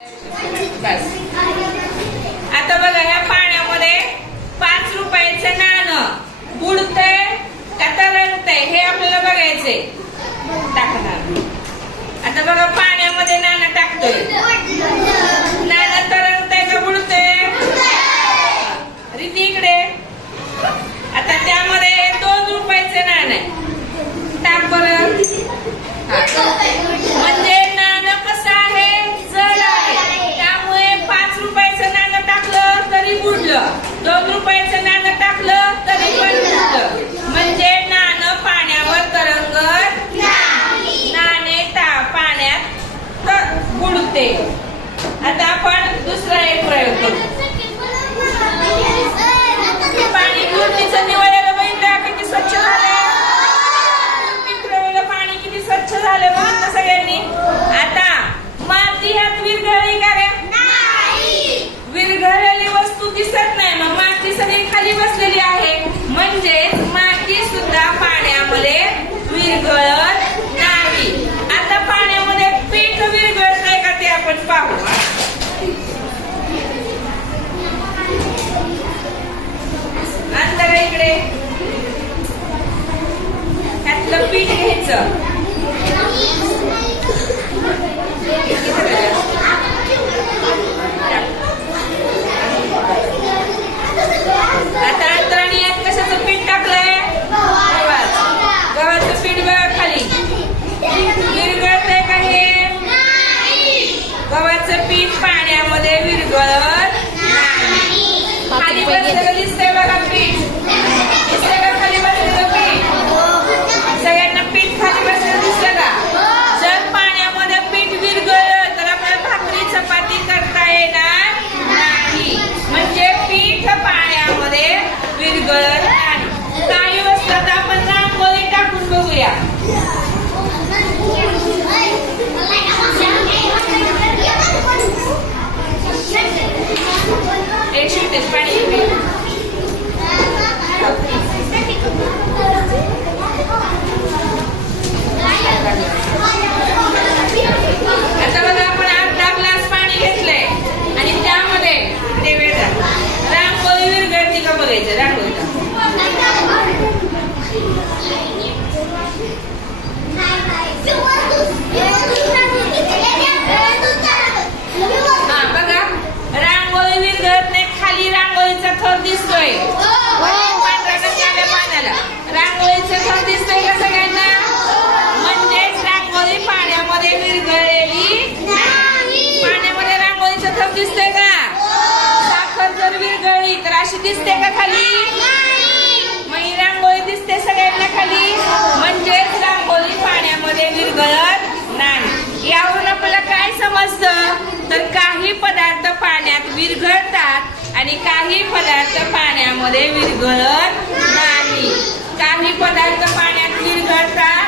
बस. आता बघा ह्या पाण्यामध्ये पाच रुपयाचं नाणं बुडतंय का तरंगतंय हे आपल्याला बघायचंय टाकणार आता बघा पाण्यामध्ये नाणं टाकतोय नाणं तरंगतंय का बुडतंय रीती इकडे आता त्यामध्ये दोन रुपयाचं नाणं आहे टाक बरं हा. म्हणजे नाणं कसं आहे जड आहे त्यामुळे पाच रुपयाचं नाणं टाकलं तरी बुडलं दोन रुपयाचं नाणं टाकलं तरी पण बुडलं म्हणजे नाणं पाण्यावर तरंगत नाणे ता पाण्यात बुडते. आता आपण दुसरा एक प्रयोग करू. पाणी निवडायला बघितलं किती स्वच्छ झालं पिंपळवलं पाणी किती स्वच्छ झालं घ्यायचं आता अंतराने यात कशाचं पीठ टाकलंय? गव्हाचं. गव्हाचं पीठ बघा खाली. विरघळतंय का हे? गव्हाचं पीठ पाण्यामध्ये विरघळत नाही. खाली बसलेलं दिसतंय बघा पीठ. It should अशी दिसते का खाली? मग ही रांगोळी दिसते सगळ्यांना खाली. म्हणजेच रांगोळी पाण्यामध्ये विरघळत नाही. यावरून आपल्याला काय समजतं? तर काही पदार्थ पाण्यात विरघळतात आणि काही पदार्थ पाण्यामध्ये विरघळत नाही. काही पदार्थ पाण्यात विरघळतात